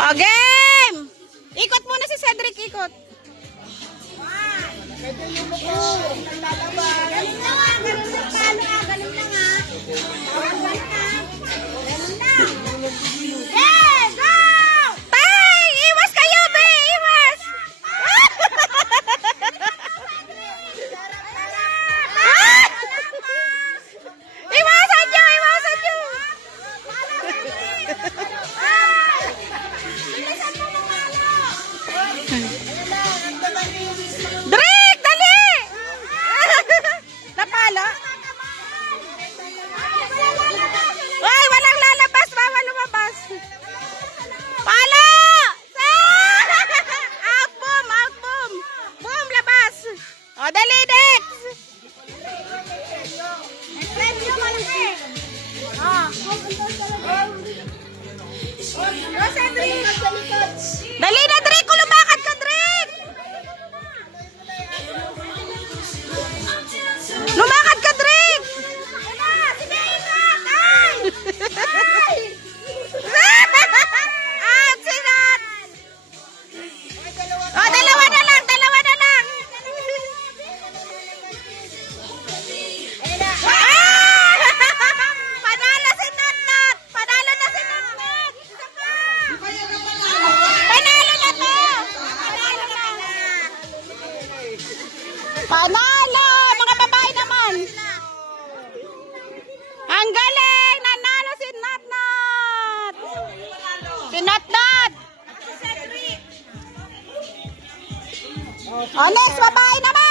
O, game! Ikot muna si Cedric, ikot. Tay! Iwas kayo, be! Iwas! Iwasan nyo! Iwasan nyo! Drake! Dali! Napalo? Ay, walang lalabas. Bawal lumabas. Palo! Out, boom! Out, boom! Boom, labas! O, dali, Dex! Dali na, Drake! Kung lumakad ka, Drake! Lumakad ka, Drake! Ah, sinat! Oh, dalawa na lang, dalawa na lang! Ah! Panalo si Natnat! Panalo na si Natnat! Panalo na to! Panalo na! Panalo! Mga babae naman! Ang galing! Nanalo si Natnat! Si Natnat! O, next babae naman!